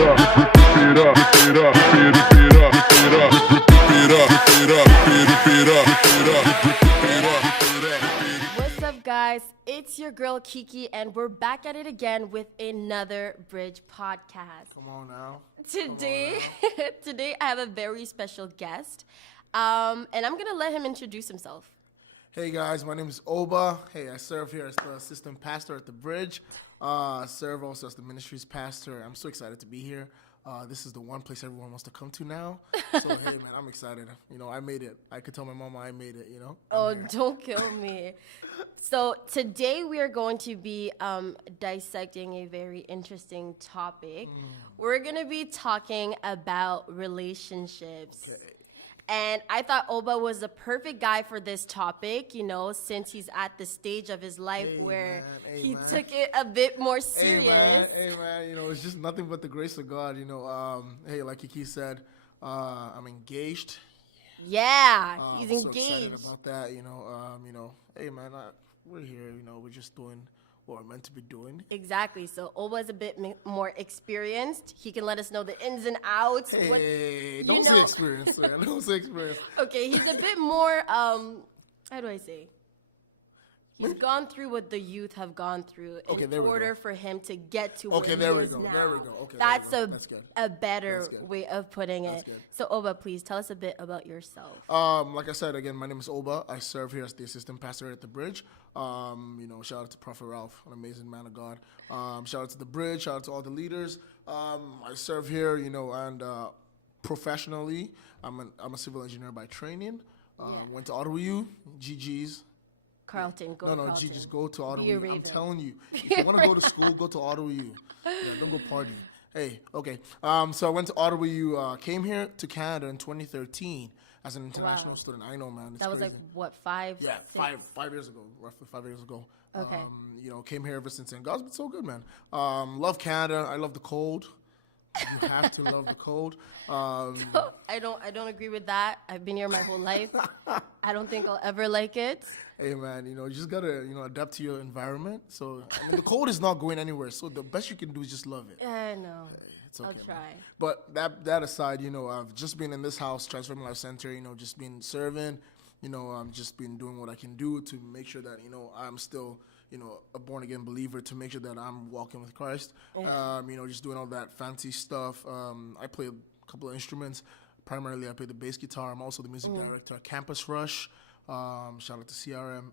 What's up, guys? It's your girl Kiki, and we're back at it again with another Bridge podcast. Come on now. Today I have a very special guest, and I'm gonna let him introduce himself. Hey guys, my name is Oba. Hey, I serve here as the assistant pastor at the Bridge. I serve also as the ministry's pastor. I'm so excited to be here. This is the one place everyone wants to come to now. So, hey, man, I'm excited. You know, I made it. I could tell my mama I made it, you know? Oh, don't kill me. So today we are going to be dissecting a very interesting topic. We're going to be talking about relationships. Okay. And I thought Oba was the perfect guy for this topic, you know, since he's at the stage of his life where he took it a bit more serious. Hey, man, you know, it's just nothing but the grace of God, you know. Hey, like Kiki said, I'm engaged. Yeah, he's so engaged. excited about that, you know. Hey, man, we're here, you know, we're just doing what we're meant to be doing. Exactly. So Oba is a bit more experienced. He can let us know the ins and outs. Hey, don't say experience, man. Don't say experience. Okay, he's a bit more, how do I say? He's gone through what the youth have gone through in order for him to get to where he is now. There we go. Okay, That's That's good. a better way of putting it. Good. So Oba, please tell us a bit about yourself. Like I said, again, my name is Oba. I serve here as the assistant pastor at the Bridge. You know, shout out to Prophet Ralph, an amazing man of God. Shout out to the Bridge. Shout out to all the leaders. I serve here, you know, and professionally, I'm a civil engineer by training. Went to Ottawa U, GG's. Carlton, go to Carlton. Just go to Ottawa U. I'm telling you, if you want to go to school, go to Ottawa U. Yeah, don't go party. Hey, okay. So I went to Ottawa U, came here to Canada in 2013 as an international student. I know, man. It's that was crazy. like, what, 5, Yeah, 6? 5 years ago, roughly 5 years ago. Okay. You know, came here ever since then. God's been so good, man. Love Canada. I love the cold. You have to love the cold. I don't agree with that. I've been here my whole life. I don't think I'll ever like it. Hey, man, you know, you just got to, you know, adapt to your environment. So, I mean, the cold is not going anywhere. So, the best you can do is just love it. I know. It's okay, I'll try. Man. But that aside, you know, I've just been in this house, Transforming Life Center, you know, just been serving. You know, I've just been doing what I can do to make sure that, you know, I'm still, you know, a born-again believer, to make sure that I'm walking with Christ. Yeah. You know, just doing all that fancy stuff. I play a couple of instruments. Primarily, I play the bass guitar. I'm also the music director at Campus Rush. Shout out to CRM.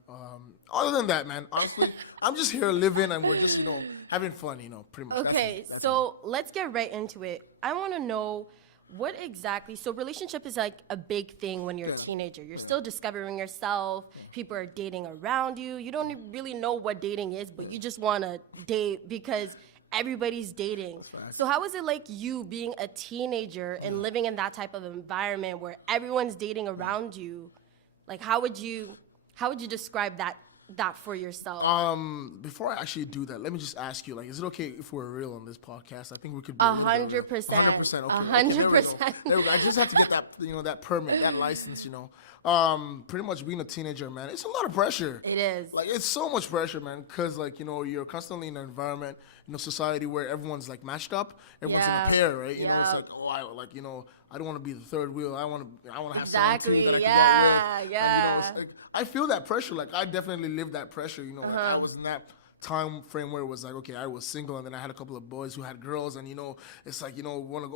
Other than that, man, honestly, I'm just here living, and we're just, you know, having fun, you know, pretty much. Okay, so let's get right into it. I want to know what exactly, so relationship is like a big thing when you're a teenager. You're still discovering yourself. People are dating around you. You don't really know what dating is, but you just want to date because everybody's dating. So how is it like you being a teenager and living in that type of environment where everyone's dating around you? Like, how would you describe that for yourself? Before I actually do that, let me just ask you, like, is it okay if we're real on this podcast? I think we could be 100%. 100%. Okay. 100%. There we go. I just have to get that, you know, that permit, that license, you know. Pretty much being a teenager, man, it's a lot of pressure. It is. Like, it's so much pressure, man, because, like, you know, you're constantly in an environment, you know, society where everyone's, like, matched up. Everyone's in a pair, right? You know, it's like, oh, I don't want to be the third wheel. I want to have someone, too, that I can go with. Yeah. And, you know, like, I feel that pressure. Like, I definitely lived that pressure, you know. Like, I was in that time frame where it was like, okay, I was single, and then I had a couple of boys who had girls, and, you know, it's like, you know, want to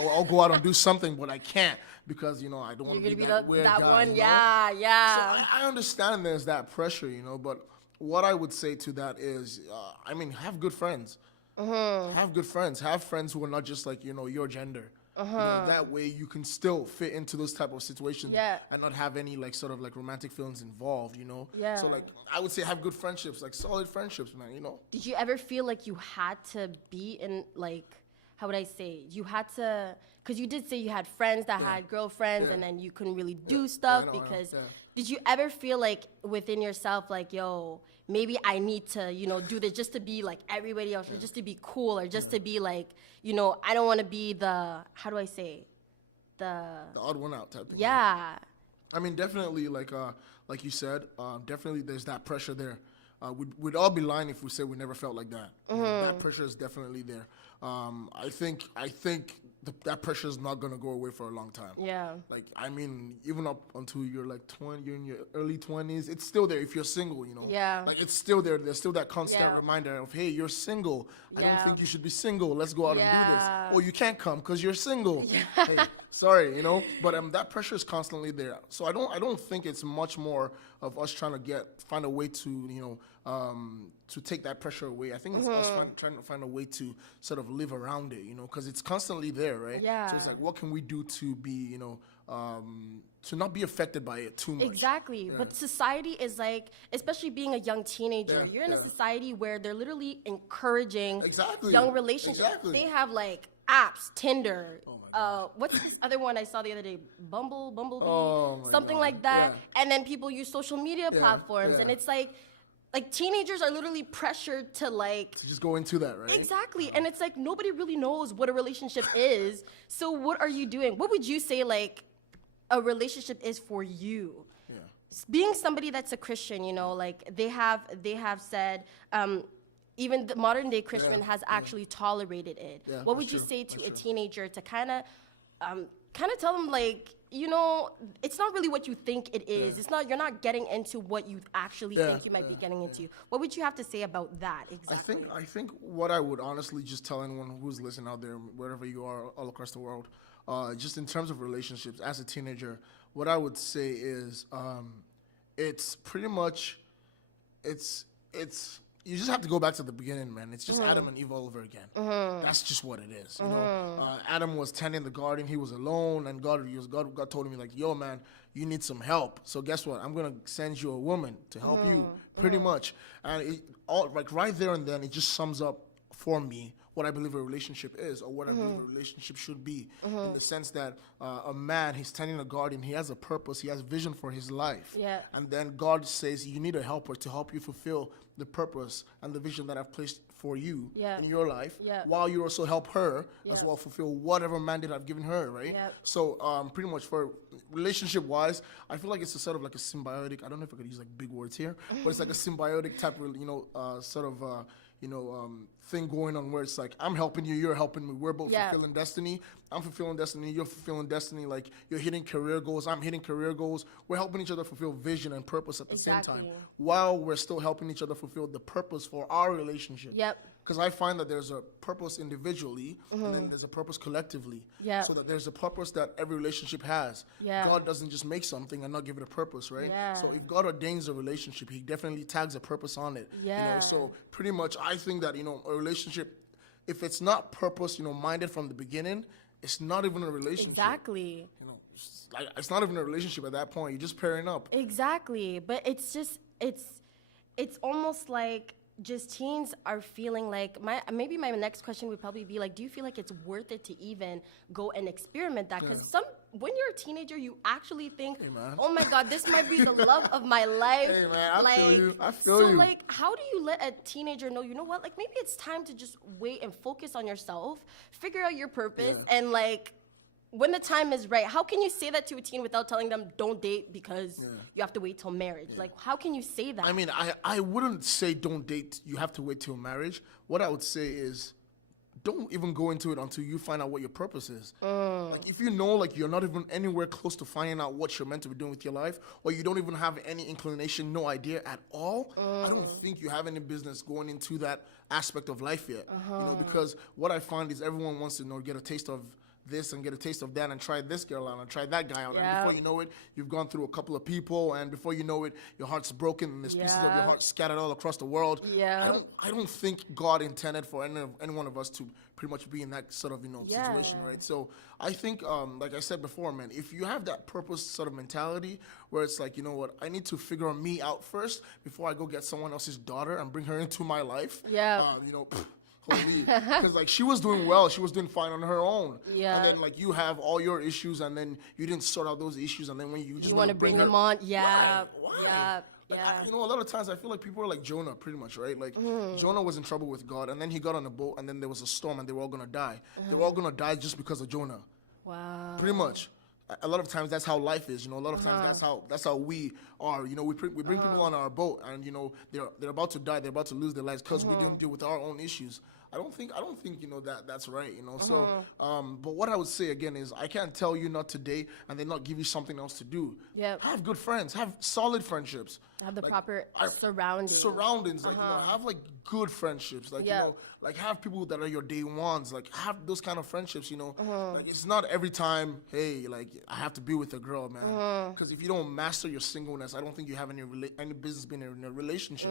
all go out and do something, but I can't because, you know, I don't want to be that weird guy. One, you know? Yeah. So I understand there's that pressure, you know, but what I would say to that is, I mean, have good friends. Have good friends. Have friends who are not just like, you know, your gender. You know, that way you can still fit into those type of situations and not have any like sort of like romantic feelings involved, you know? Yeah. So like I would say have good friendships, like solid friendships, man, you know? Did you ever feel like you had to be in like, how would I say, you had to, because you did say you had friends that had girlfriends and then you couldn't really do stuff because, did you ever feel like within yourself like, yo, maybe I need to, you know, do this just to be like everybody else or just to be cool or just to be like, you know, I don't want to be the, how do I say, the odd one out type thing. Yeah. I mean, definitely like you said, definitely there's that pressure there. we'd all be lying if we said we never felt like that. That pressure is definitely there. I think that pressure is not gonna go away for a long time. Yeah. Like, I mean, even up until you're like 20, you're in your early 20s, it's still there if you're single, you know? Yeah. Like, it's still there. There's still that constant Yeah. reminder of, hey, you're single. I don't Yeah. think you should be single. Let's go out and do Yeah. this. Oh, you can't come because you're single. Hey, sorry, you know? But that pressure is constantly there. So I don't think it's much more of us trying to find a way to, you know, to take that pressure away. I think it's us trying to find a way to sort of live around it, you know, because it's constantly there, right? Yeah. So it's like, what can we do to be, you know, to not be affected by it too much? Exactly. Yeah. But society is like, especially being a young teenager, Yeah, you're in a yeah. society where they're literally encouraging Exactly. young relationships. Exactly. They have like apps, Tinder. Oh my God. What's this other one I saw the other day? Bumblebee, Oh my something God. like that. Yeah. And then people use social media platforms, yeah. and it's like teenagers are literally pressured to like. To just go into that, right? Exactly. And it's like nobody really knows what a relationship is. So what are you doing? What would you say like a relationship is for you? Yeah. Being somebody that's a Christian, you know, like they have said, even the modern day Christian has actually tolerated it. Yeah, What would that's you true, say that's to a true. teenager to kind of tell them like, you know, it's not really what you think it is. Yeah. It's not, you're not getting into what you actually Yeah, think you might be getting into. What would you have to say about that exactly? I think what I would honestly just tell anyone who's listening out there, wherever you are, all across the world, just in terms of relationships as a teenager, what I would say is, it's pretty much, it's you just have to go back to the beginning, man. It's just Adam and Eve all over again. That's just what it is. You know? Adam was tending the garden. He was alone, and God told him, like, yo, man, you need some help. So guess what? I'm going to send you a woman to help you, pretty much. And it all, like, right there and then, it just sums up for me what I believe a relationship is, or what I believe a relationship should be, in the sense that a man, he's tending a garden, he has a purpose, he has vision for his life. Yeah. And then God says, you need a helper to help you fulfill the purpose and the vision that I've placed for you in your life, while you also help her as well fulfill whatever mandate I've given her, right? Yep. So pretty much for relationship-wise, I feel like it's a sort of like a symbiotic, I don't know if I could use like big words here, but it's like a symbiotic type of, you know, sort of, thing going on where it's like, I'm helping you, you're helping me. We're both fulfilling destiny. I'm fulfilling destiny, you're fulfilling destiny. Like, you're hitting career goals, I'm hitting career goals. We're helping each other fulfill vision and purpose at the same time, while we're still helping each other fulfill the purpose for our relationship. Yep. Because I find that there's a purpose individually, and then there's a purpose collectively. Yep. So that there's a purpose that every relationship has. Yeah. God doesn't just make something and not give it a purpose, right? Yeah. So if God ordains a relationship, he definitely tags a purpose on it. You Yeah. know? So pretty much, I think that, you know, a relationship, if it's not purpose, you know, minded from the beginning, it's not even a relationship. Exactly. You know, it's not even a relationship at that point. You're just pairing up. Exactly. But it's just, it's almost like just teens are feeling like, maybe my next question would probably be like, do you feel like it's worth it to even go and experiment that? Because when you're a teenager, you actually think, man. oh my God, this might be the love of my life. Hey, man, I feel you. I feel so you. like, how do you let a teenager know, you know what, like maybe it's time to just wait and focus on yourself, figure out your purpose, and like, when the time is right, how can you say that to a teen without telling them don't date because you have to wait till marriage? Like, how can you say that? I mean, I wouldn't say don't date, you have to wait till marriage. What I would say is, don't even go into it until you find out what your purpose is. Like, if you know, like, you're not even anywhere close to finding out what you're meant to be doing with your life, or you don't even have any inclination, no idea at all, I don't think you have any business going into that aspect of life yet. You know, because what I find is everyone wants to, you know, get a taste of this and get a taste of that and try this girl out and try that guy out. And before you know it, you've gone through a couple of people, and before you know it, your heart's broken and there's pieces of your heart scattered all across the world. I don't think God intended for any one of us to pretty much be in that sort of, you know, situation, right? So I think, like I said before, man, if you have that purpose sort of mentality where it's like, you know what, I need to figure me out first before I go get someone else's daughter and bring her into my life. You know, because like she was doing well, she was doing fine on her own, and then like you have all your issues, and then you didn't sort out those issues, and then when you just want to bring them on, Why? Like, yeah. you know, a lot of times I feel like people are like Jonah, pretty much, right? Like Jonah was in trouble with God, and then he got on a boat, and then there was a storm, and they were all gonna die. They were all gonna die just because of Jonah. Wow. Pretty much. a lot of times that's how life is. You know, a lot of times that's how we are. You know, we bring people on our boat, and you know they're about to die, they're about to lose their lives because we didn't deal with our own issues. I don't think you know that's right. You know, so but what I would say again is I can't tell you not to date and then not give you something else to do. Yep. Have good friends, have solid friendships. Have the proper surroundings. Like you know, have like good friendships. Like you know, like have people that are your day ones. Like have those kind of friendships. You know, like it's not every time. Hey, like I have to be with a girl, man. Because if you don't master your singleness, I don't think you have any business being in a relationship.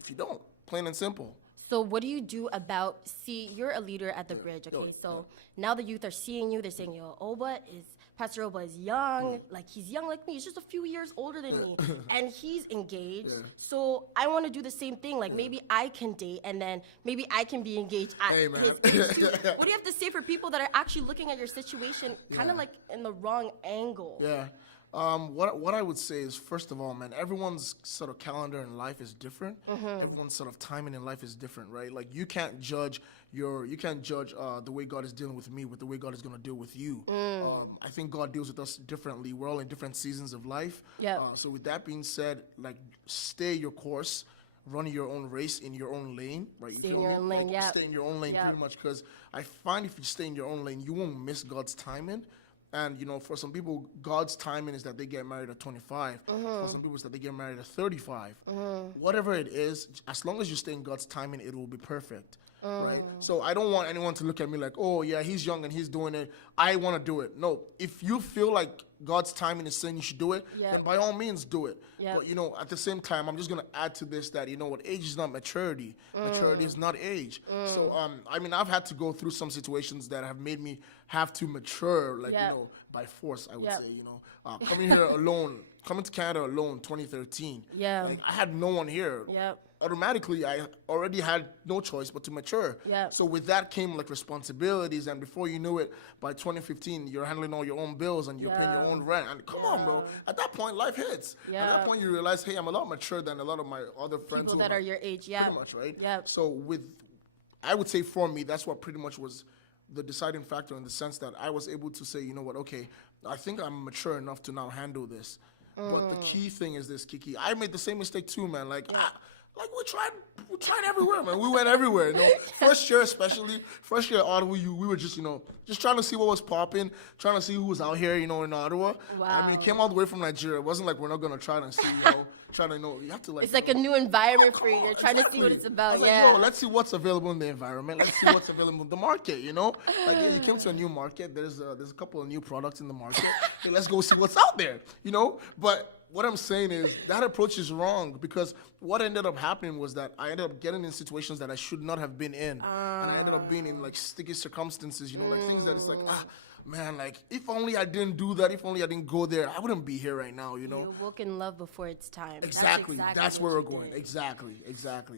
If you don't, plain and simple. So what do you do about, you're a leader at the bridge, okay? So now the youth are seeing you, they're saying, Pastor Oba is young, like he's young like me, he's just a few years older than me, and he's engaged. So I want to do the same thing, like maybe I can date, and then maybe I can be engaged at his age too. What do you have to say for people that are actually looking at your situation kind of like in the wrong angle? Yeah. What I would say is, first of all, man, everyone's sort of calendar in life is different. Everyone's sort of timing in life is different, right? Like you can't judge the way God is dealing with me with the way God is going to deal with you. I think God deals with us differently. We're all in different seasons of life. So with that being said, like stay your course. Run your own race in your own lane, right? Stay in your own lane, Stay in your own lane pretty much, because I find if you stay in your own lane, you won't miss God's timing. And, you know, for some people, God's timing is that they get married at 25. For some people, it's that they get married at 35. Whatever it is, as long as you stay in God's timing, it will be perfect, right? So I don't want anyone to look at me like, oh, yeah, he's young and he's doing it. I want to do it. No, if you feel like God's timing is saying you should do it, then by all means do it. But, you know, at the same time, I'm just going to add to this that, you know what, age is not maturity. Maturity is not age. So, I mean, I've had to go through some situations that have made me have to mature, like, you know, by force, I would say, you know. Coming here alone, coming to Canada alone, 2013. Like, I had no one here. Automatically, I already had no choice but to mature. So with that came like responsibilities, and before you knew it, by 2015, you're handling all your own bills and you're paying your own rent. And come on, bro. At that point, life hits. At that point, you realize, hey, I'm a lot mature than a lot of my other friends. People that are your age, pretty much, right? So I would say for me, that's what pretty much was the deciding factor, in the sense that I was able to say, you know what, okay, I think I'm mature enough to now handle this. But the key thing is this, Kiki. I made the same mistake too, man. Like we tried everywhere, man. We went everywhere. You know, first year at Ottawa, we were just, you know, just trying to see what was popping, trying to see who was out here, you know, in Ottawa. I mean, it came all the way from Nigeria. It wasn't like we're not gonna try to see, you know. Trying to know, you have to like. It's like a new environment for you. You're trying to see what it's about. Like, yo, let's see what's available in the environment. Let's see what's available in the market. You know, like you came to a new market. There's a couple of new products in the market. Okay, let's go see what's out there. You know, but what I'm saying is that approach is wrong, because what ended up happening was that I ended up getting in situations that I should not have been in, and I ended up being in like sticky circumstances. You know, like things that it's like man, like, if only I didn't do that, if only I didn't go there, I wouldn't be here right now, you know? You woke in love before it's time. Exactly. That's where we're going. Exactly.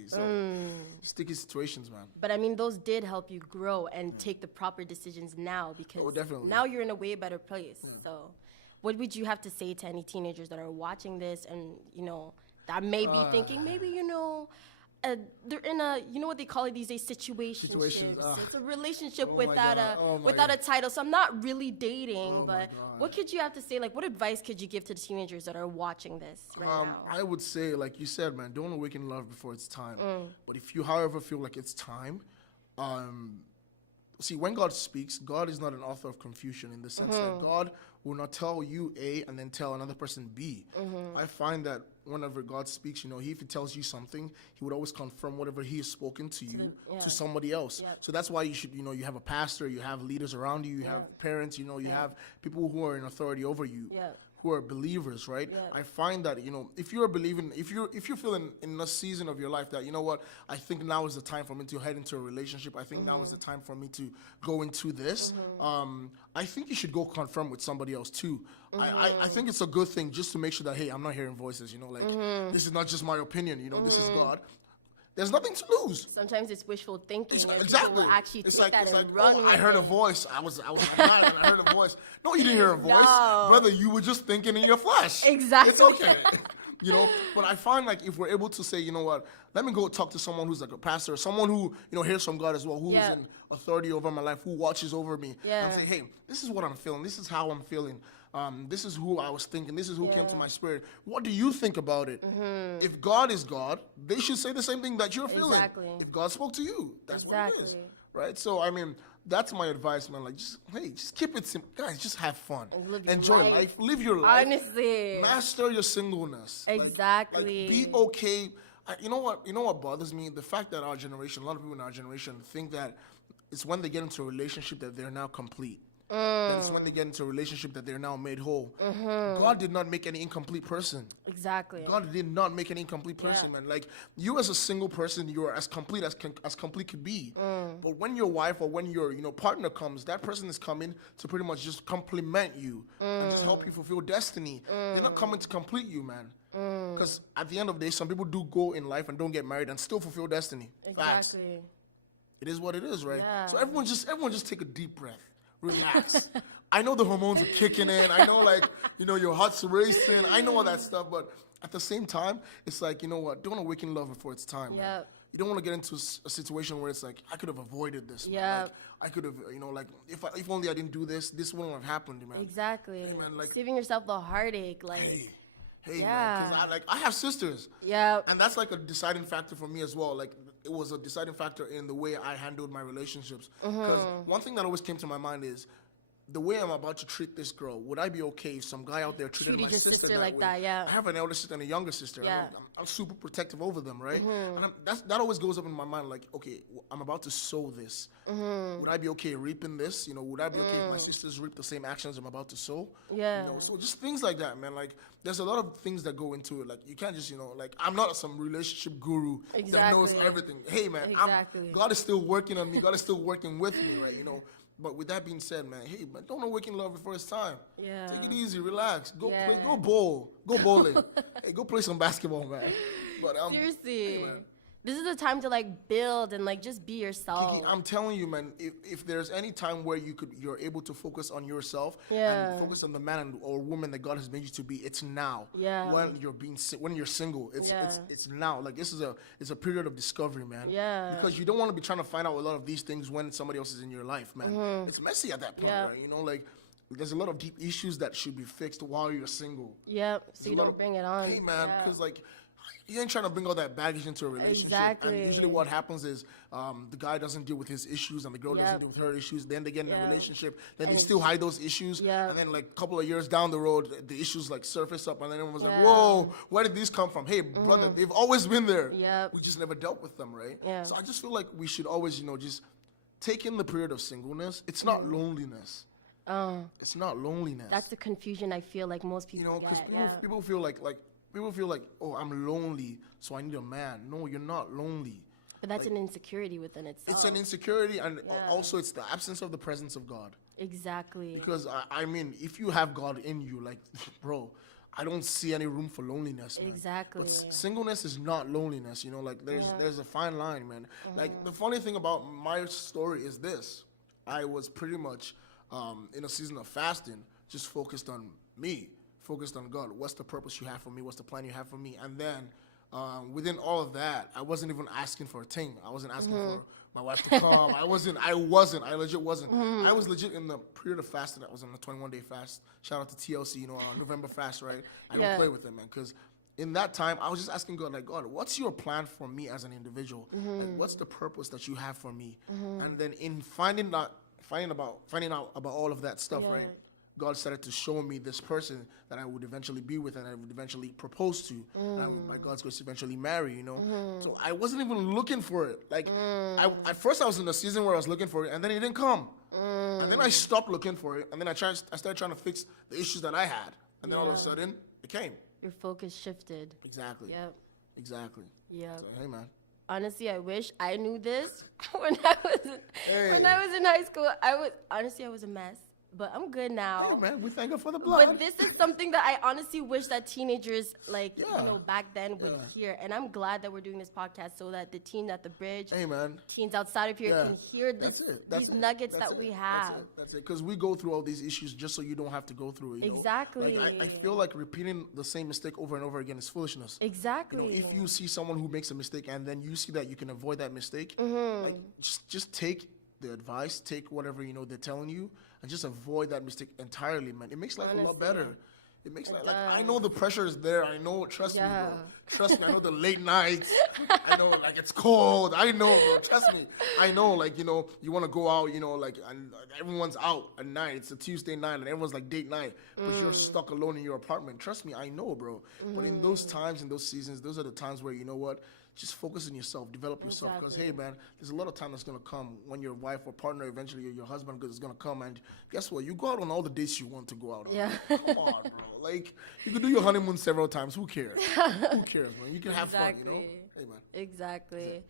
So, sticky situations, man. But, I mean, those did help you grow and take the proper decisions now, because now you're in a way better place. So, what would you have to say to any teenagers that are watching this and, you know, that may be thinking, maybe, you know, they're in a, you know what they call it these days, situationships. It's a relationship without a title. So I'm not really dating, but what could you have to say? Like, what advice could you give to the teenagers that are watching this right now? I would say, like you said, man, don't awaken love before it's time. But if you, however, feel like it's time, see, when God speaks, God is not an author of confusion, in the sense that God will not tell you A and then tell another person B. I find that whenever God speaks, you know, if he tells you something, he would always confirm whatever he has spoken to you to somebody else. So that's why you should, you know, you have a pastor, you have leaders around you, you have parents, you know, you have people who are in authority over you. Who are believers, right? I find that, you know, if you're believing, if you're feeling in a season of your life that, you know what, I think now is the time for me to head into a relationship. I think now is the time for me to go into this. I think you should go confirm with somebody else too. I think it's a good thing just to make sure that, hey, I'm not hearing voices, you know, like this is not just my opinion, you know, this is God. There's nothing to lose. Sometimes it's wishful thinking. Exactly. Will actually it's take like, that it's and like, run oh, with I heard it. a voice. I was mad and I heard a voice. No, you didn't hear a voice. Brother, you were just thinking in your flesh. Exactly. It's okay. you know. But I find like if we're able to say, you know what, let me go talk to someone who's like a pastor, someone who, you know, hears from God as well, who's in authority over my life, who watches over me, and say, hey, this is what I'm feeling, this is how I'm feeling. This is who I was thinking. This is who came to my spirit. What do you think about it? If God is God, they should say the same thing that you're feeling. Exactly. If God spoke to you, that's what it is, right? So I mean, that's my advice, man. Like, just keep it simple, guys. Just have fun, enjoy life, live your life. Honestly, master your singleness. Exactly. Like, be okay. You know what? You know what bothers me? The fact that our generation, a lot of people in our generation, think that it's when they get into a relationship that they're now complete. That it's when they get into a relationship that they're now made whole. God did not make any incomplete person. Exactly. God did not make any incomplete person, man. Like, you as a single person, you are as complete as complete could be. But when your wife or when your, you know, partner comes, that person is coming to pretty much just complement you and just help you fulfill destiny. They're not coming to complete you, man. Because at the end of the day, some people do go in life and don't get married and still fulfill destiny. Exactly. Facts. It is what it is, right? Yeah. So everyone just take a deep breath. Relax. I know the hormones are kicking in. I know, like, you know, your heart's racing. I know all that stuff. But at the same time, it's like, you know what? Don't awaken love before it's time. Yep. You don't want to get into a situation where it's like, I could have avoided this. Yeah. Like, I could have, you know, like, if only I didn't do this, this wouldn't have happened, man. Exactly. Hey, man, like, saving yourself the heartache. Like, hey, man, because I have sisters. Yeah. And that's like a deciding factor for me as well. Like, it was a deciding factor in the way I handled my relationships. Because one thing that always came to my mind is, the way I'm about to treat this girl, would I be okay if some guy out there treated my sister that like way? that? Yeah. I have an elder sister and a younger sister. Yeah. I'm super protective over them, right? And that always goes up in my mind, like, okay, I'm about to sow this. Would I be okay reaping this? You know, would I be okay if my sisters reap the same actions I'm about to sow? Yeah. You know, so just things like that, man. Like, there's a lot of things that go into it. Like, you can't just, you know, like, I'm not some relationship guru that knows everything. Hey, man, God is still working on me. God is still working with me, right? You know. But with that being said, man, hey, man, don't awaken love before it's time. Yeah. Take it easy, relax. Go play, go bowl. Go bowling. Hey, go play some basketball, man. But seriously. Hey, man. This is the time to like build and like just be yourself. Kiki, I'm telling you, man, if there's any time where you're able to focus on yourself and focus on the man or woman that God has made you to be, it's now. Yeah. When you're single, it's now. Like, this is a period of discovery, man. Yeah. Because you don't want to be trying to find out a lot of these things when somebody else is in your life, man. It's messy at that point, right? You know, like, there's a lot of deep issues that should be fixed while you're single. Yep. So you don't bring it on. Hey, man, because like, you ain't trying to bring all that baggage into a relationship. Exactly. And usually what happens is the guy doesn't deal with his issues and the girl doesn't deal with her issues. Then they get in a relationship. Then they still hide those issues. And then like a couple of years down the road, the issues like surface up and then everyone's like, whoa, where did these come from? Hey, brother, they've always been there. We just never dealt with them, right? So I just feel like we should always, you know, just take in the period of singleness. It's not loneliness. It's not loneliness. That's the confusion I feel like most people get. You know, because people feel like people feel like, oh, I'm lonely, so I need a man. No, you're not lonely. But that's an insecurity within itself. It's an insecurity, and also it's the absence of the presence of God. Exactly. Because, I mean, if you have God in you, like, bro, I don't see any room for loneliness, man. Exactly. But singleness is not loneliness, you know, like, there's a fine line, man. Like, the funny thing about my story is this. I was pretty much in a season of fasting, just focused on me. Focused on God. What's the purpose you have for me? What's the plan you have for me? And then within all of that, I wasn't even asking for a thing. I wasn't asking for my wife to come. I legit wasn't. I was legit in the period of fasting. I was on a 21-day fast. Shout out to TLC, you know, November fast, right? I don't play with it, man, because in that time, I was just asking God, like, God, what's your plan for me as an individual? Like, what's the purpose that you have for me? And then in finding out about all of that stuff, right? God started to show me this person that I would eventually be with and I would eventually propose to. And I would, by God's grace, eventually marry, you know? So I wasn't even looking for it. Like, at first I was in a season where I was looking for it, and then it didn't come. And then I stopped looking for it, and then I started trying to fix the issues that I had. And then all of a sudden, it came. Your focus shifted. Exactly. Yep. Exactly. Yep. So, hey, man. Honestly, I wish I knew this when I was in high school. I was a mess. but I'm good now. Hey, man, we thank God for the blood. But this is something that I honestly wish that teenagers, like, you know, back then would hear. And I'm glad that we're doing this podcast so that the teen at the bridge, hey, man, teens outside of here can hear these nuggets that we have. That's it. Because we go through all these issues just so you don't have to go through it. You Exactly. know? Like, I feel like repeating the same mistake over and over again is foolishness. Exactly. You know, if you see someone who makes a mistake and then you see that you can avoid that mistake, like just take the advice, take whatever, you know, they're telling you, and just avoid that mistake entirely, man. It makes life a lot better. It makes life, like, I know the pressure is there. I know, trust me, bro. Trust me, I know the late nights. I know, like, it's cold. I know, bro. Trust me. I know, like, you know, you want to go out, you know, like, and everyone's out at night. It's a Tuesday night, and everyone's like date night, but you're stuck alone in your apartment. Trust me, I know, bro. But in those times, in those seasons, those are the times where, you know what, just focus on yourself, develop yourself. Because, hey, man, there's a lot of time that's going to come when your wife or partner, eventually your husband is going to come. And guess what? You go out on all the dates you want to go out on. Yeah. Come on, bro. Like, you can do your honeymoon several times. Who cares? Who cares, man? You can have fun, you know? Hey, man. Exactly.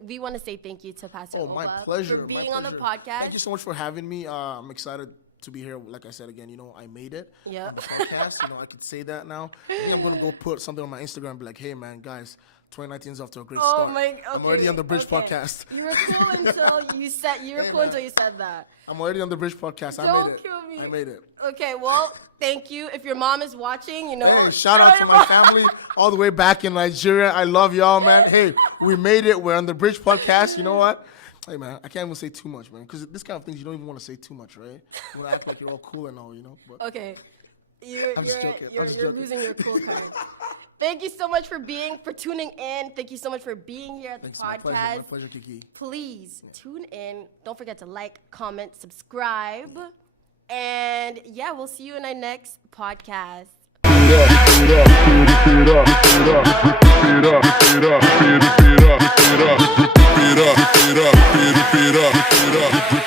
We want to say thank you to Pastor Oba my pleasure. for being on the podcast. Thank you so much for having me. I'm excited to be here. Like I said again, you know, I made it on the podcast. You know, I could say that now. I think I'm going to go put something on my Instagram and be like, hey, man, guys, 2019 is off to a great start. I'm already on the Bridge podcast. You were cool until you said until you said that. I'm already on the Bridge podcast. Don't kill me. I made it. Okay, well, thank you. If your mom is watching, you know. Hey, shout out to my family all the way back in Nigeria. I love y'all, man. Hey, we made it. We're on the Bridge podcast. You know what? Hey, man, I can't even say too much, man, because this kind of things you don't even want to say too much, right? You want to act like you're all cool and all, you know? But okay. You're joking. losing your cool card. Thank you so much for tuning in. Thank you so much for being here at the podcast. My pleasure, Kiki. Please tune in. Don't forget to like, comment, subscribe. And yeah, we'll see you in our next podcast. Feet up.